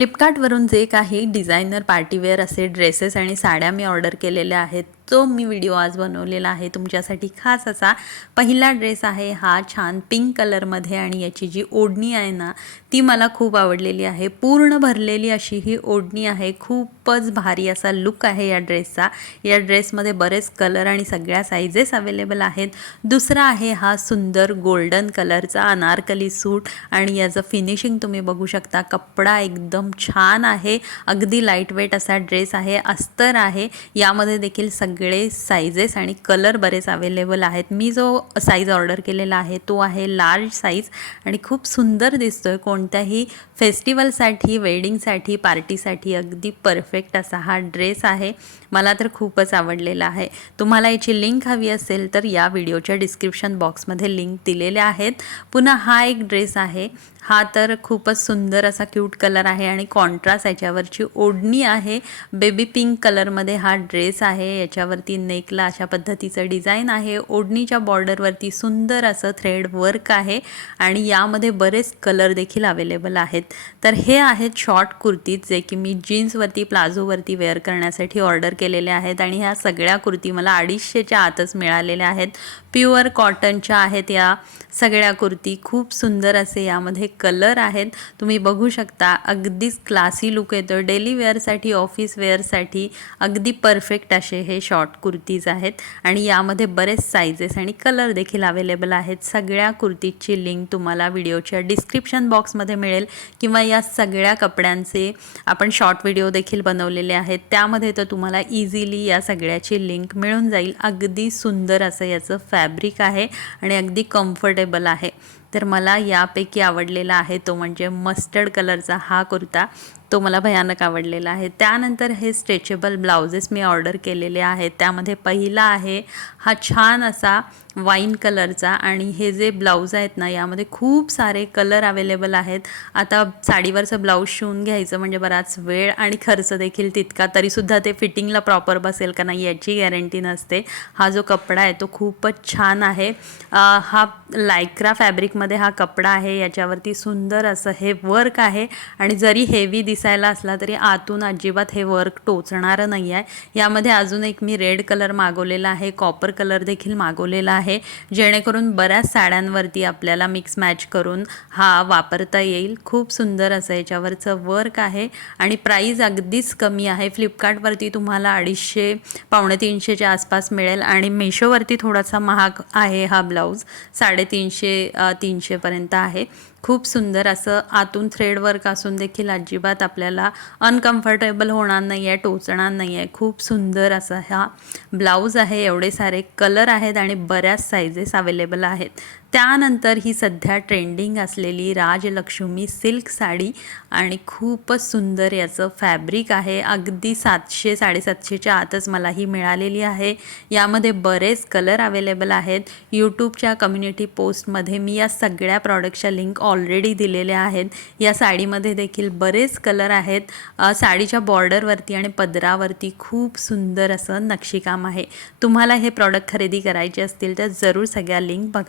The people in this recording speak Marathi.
फ्लिपकार्टवरून जे काही डिझायनर पार्टीवेअर असे ड्रेसेस आणि साड्या मी ऑर्डर केलेल्या आहेत तो मी व्हिडिओ आज बनवलेला आहे तुमच्यासाठी खास असा। पहिला ड्रेस आहे हा छान पिंक कलरमध्ये आणि याची जी ओढणी आहे ना ती मला खूप आवडलेली आहे। पूर्ण भरलेली अशी ही ओढणी आहे, खूपच भारी असा लुक आहे या ड्रेसचा। या ड्रेसमध्ये बरेच कलर आणि सगळ्या साइजेस अवेलेबल आहेत। दुसरा आहे हा सुंदर गोल्डन कलरचा अनारकली सूट आणि याचं फिनिशिंग तुम्ही बघू शकता। कपडा एकदम छान आहे, अगदी लाईट वेट असा ड्रेस आहे, अस्तर आहे। यामध्ये देखील सगळे साइजेस आणि कलर बरेच अवेलेबल आहेत। मी जो साइज ऑर्डर केलेला आहे तो आहे लार्ज साइज आणि खूप सुंदर दिसतोय। कोणत्याही फेस्टिवलसाठी, वेडिंगसाठी, पार्टीसाठी अगदी परफेक्ट असा हा ड्रेस आहे। मला तर खूपच आवडलेला आहे। तुम्हाला याची लिंक हवी असेल तर या व्हिडिओच्या डिस्क्रिप्शन बॉक्समध्ये लिंक दिलेल्या आहेत। पुन्हा हा एक ड्रेस आहे, हा तर खूपच सुंदर असा क्यूट कलर आहे आणि कॉन्ट्रास्ट याच्यावरची ओढणी आहे। बेबी पिंक कलरमध्ये हा ड्रेस आहे। याच्यावरती नेकला अशा पद्धतीचं डिझाईन आहे। ओढणीच्या बॉर्डरवरती सुंदर असं थ्रेड वर्क आहे आणि यामध्ये बरेच कलर देखील अवेलेबल आहेत। तर हे आहेत शॉर्ट कुर्तीज जे की मी जीन्सवरती, प्लाझोवरती वेअर करण्यासाठी ऑर्डर केलेले आहेत आणि ह्या सगळ्या कुर्ती मला 250च्या आतच मिळालेल्या आहेत। प्युअर कॉटनच्या आहेत या सगळ्या कुर्ती। खूप सुंदर असे यामध्ये कलर आहेत, तुम्ही बघू शकता। अगदीच क्लासी लुक येतो, डेली वेअरसाठी, ऑफिस वेअरसाठी अगदी परफेक्ट असे हे शॉर्ट कुर्तीज आहेत आणि यामध्ये बरेच साइजेस आणि कलर देखील अवेलेबल आहेत। सगळ्या कुर्तीची लिंक तुम्हाला व्हिडिओच्या डिस्क्रिप्शन बॉक्समध्ये मिळेल किंवा या सगळ्या कपड्यांचे आपण शॉर्ट व्हिडिओ देखील बनवलेले आहेत, त्यामध्ये तर तुम्हाला इझिली या सगळ्याची लिंक मिळून जाईल। अगदी सुंदर असं याचं फॅब्रिक आहे आणि अगदी कम्फर्टेबल आहे। तर मला यापैकी आवडलेला आहे तो म्हणजे मस्टर्ड कलरचा हा कुर्ता, तो मला भयानक आवडलेला आहे। त्यानंतर हे स्ट्रेचेबल ब्लाउजेस मी ऑर्डर केलेले आहेत। त्यामध्ये पहिला आहे हा छान असा वाईन कलरचा आणि हे जे ब्लाउज आहेत ना यामध्ये खूप सारे कलर अवेलेबल आहेत। आता साडीवरचं ब्लाउज शिवून घ्यायचं म्हणजे बराच वेळ आणि खर्च देखील तितका, तरीसुद्धा ते फिटिंगला प्रॉपर बसेल का नाही याची गॅरंटी नसते। हा जो कपडा आहे तो खूपच छान आहे। हा लायक्रा फॅब्रिकमध्ये हा कपडा आहे, याच्यावरती सुंदर असं हे वर्क आहे आणि जरी हेवी दिसायला असला तरी आतून अजिबात हे वर्क टोचणारं नाही आहे। यामध्ये अजून एक मी रेड कलर मागवलेला आहे, कॉपर कलर देखील मागवलेला आहे, जेणेकरून बऱ्याच साड्यांवरती आपल्याला मिक्स मॅच करून हा वापरता येईल। खूप सुंदर असं याच्यावरचं वर्क आहे आणि प्राईस अगदीच कमी आहे। फ्लिपकार्टवरती तुम्हाला 250, पावणे 300च्या आसपास मिळेल आणि मेशोवरती थोडासा महाग आहे हा ब्लाऊज, 350 पर्यंत आहे। खूप सुंदर असं आतून थ्रेड वर्क असून देखील अजिबात आपल्याला अनकम्फर्टेबल होणार नाही आहे, टोचणार नाही आहे। खूप सुंदर असा हा ब्लाऊज आहे, एवढे सारे कलर आहेत आणि बऱ्याच साइजेस अवेलेबल आहेत। त्यानंतर ही सध्या ट्रेंडिंग असलेली राजलक्ष्मी सिल्क साडी आणि खूपच सुंदर याचं फॅब्रिक आहे। अगदी 700, 750च्या आतच मला ही मिळालेली आहे। यामध्ये बरेच कलर अवेलेबल आहेत। यूट्यूबच्या कम्युनिटी पोस्टमध्ये मी या सगळ्या प्रॉडक्टच्या लिंक ऑलरेडी दिलेल्या आहेत। या साडीमध्ये देखील बरेच कलर आहेत। साडीच्या बॉर्डरवरती आणि पदरावरती खूप सुंदर असं नक्षीकाम आहे। तुम्हाला हे प्रॉडक्ट खरेदी करायचे असतील तर जरूर सगळ्या लिंक बघा।